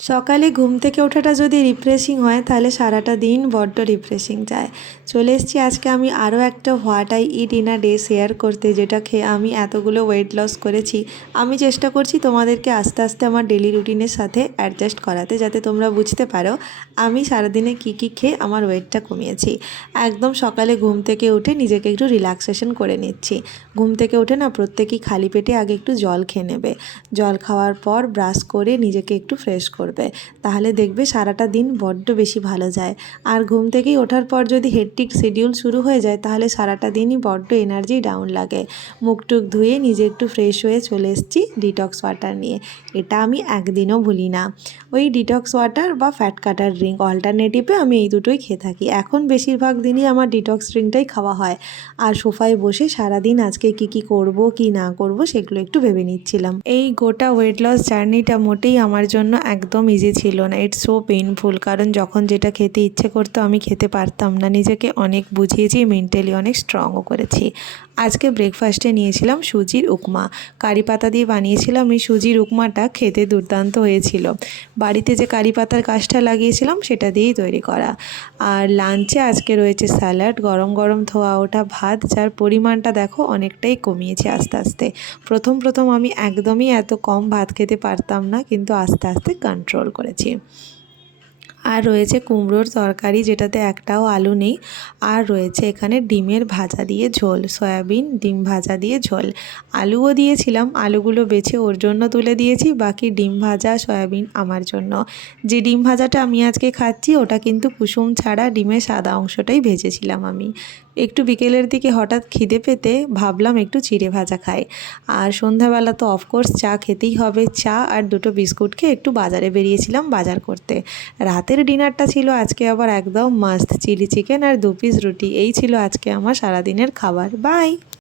সকালে ঘুম থেকে ওঠাটা যদি রিফ্রেশিং হয় তাহলে সারাটা দিন বড্ড রিফ্রেশিং যায়। চলে এসেছি আজকে আমি আরও একটা what I it in a day share করতে, যেটা খেয়ে আমি এতগুলো ওয়েট লস করেছি। আমি চেষ্টা করছি তোমাদেরকে আস্তে আস্তে আমার ডেলি রুটিনের সাথে অ্যাডজাস্ট করাতে, যাতে তোমরা বুঝতে পারো আমি সারাদিনে কী কী খেয়ে আমার ওয়েটটা কমিয়েছি। একদম সকালে ঘুম থেকে উঠে নিজেকে একটু রিল্যাক্সেশন করে নিচ্ছি। ঘুম থেকে উঠে না প্রত্যেকেই খালি পেটে আগে একটু জল খেয়ে নেবে। জল খাওয়ার পর ব্রাশ করে নিজেকে একটু ফ্রেশ করবে, তাহলে দেখবে সারাটা দিন বড্ড বেশি ভালো যায়। আর ঘুম থেকেই ওঠার পর যদি হেক্টিক শিডিউল শুরু হয়ে যায় তাহলে সারাটা দিনই বড্ড এনার্জি ডাউন লাগে। মুখ টুক ধুয়ে নিজে একটু ফ্রেশ হয়ে চলে এসেছি ডিটক্স ওয়াটার নিয়ে। এটা আমি একদিনও ভুলি না। ওই ডিটক্স ওয়াটার বা ফ্যাট কাটার ড্রিঙ্ক, অল্টারনেটিভে আমি এই দুটোই খেয়ে থাকি। এখন বেশিরভাগ দিনই আমার ডিটক্স ড্রিঙ্কটাই খাওয়া হয়। আর সোফায় বসে সারাদিন আজকে কি করব কি না করব সেগুলো একটু ভেবে নিচ্ছিলাম। এই গোটা ওয়েট লস জার্নিটা মোটেই আমার জন্য একদম ইজি ছিল না। ইটস সো পেইনফুল, কারণ যখন যেটা খেতে ইচ্ছে করতো আমি খেতে পারতাম না। নিজেকে অনেক বুঝিয়েছি, মেন্টালি অনেক স্ট্রংও করেছি। আজকে ব্রেকফাস্টে নিয়েছিলাম সুজির উপমা। কারি পাতা দিয়ে বানিয়েছিলাম এই সুজির উপমাটা, খেতে দুর্দান্ত হয়েছিল। বাড়িতে যে কারি পাতার গাছটা লাগিয়েছিলাম সেটা দিয়েই তৈরি করা। আর লাঞ্চে আজকে রয়েছে স্যালাড, গরম গরম ধোয়া ওঠা ভাত, যার পরিমাণটা দেখো অনেকটাই কমিয়েছে আস্তে আস্তে। প্রথম প্রথম আমি একদমই এত কম ভাত খেতে পারতাম না, কিন্তু আস্তে আস্তে কন্ট্রোল করেছি। আর রয়েছে কুমড়োর তরকারি, যেটাতে একটাও আলু নেই। আর রয়েছে এখানে ডিমের ভাজা দিয়ে ঝোল, সয়াবিন ডিম ভাজা দিয়ে ঝোল। আলুও দিয়েছিলাম, আলুগুলো বেছে ওর জন্য তুলে দিয়েছি, বাকি ডিম ভাজা সয়াবিন আমার জন্য। যে ডিম ভাজাটা আমি আজকে খাচ্ছি ওটা কিন্তু কুসুম ছাড়া ডিমের সাদা অংশটাই ভেজেছিলাম আমি। একটু বিকেলের দিকে হঠাৎ খিদে পেতে ভাবলাম একটু চিড়ে ভাজা খাই। আর সন্ধ্যাবেলা তো অফকোর্স চা খেতেই হবে। চা আর দুটো বিস্কুট খেয়ে একটু বাজারে বেরিয়েছিলাম বাজার করতে। রাতের ডিনারটা ছিল আজকে আবার একদম মাস্ট, চিলি চিকেন আর 2 পিস রুটি। এই ছিল আজকে আমার সারাদিনের খাবার। বাই।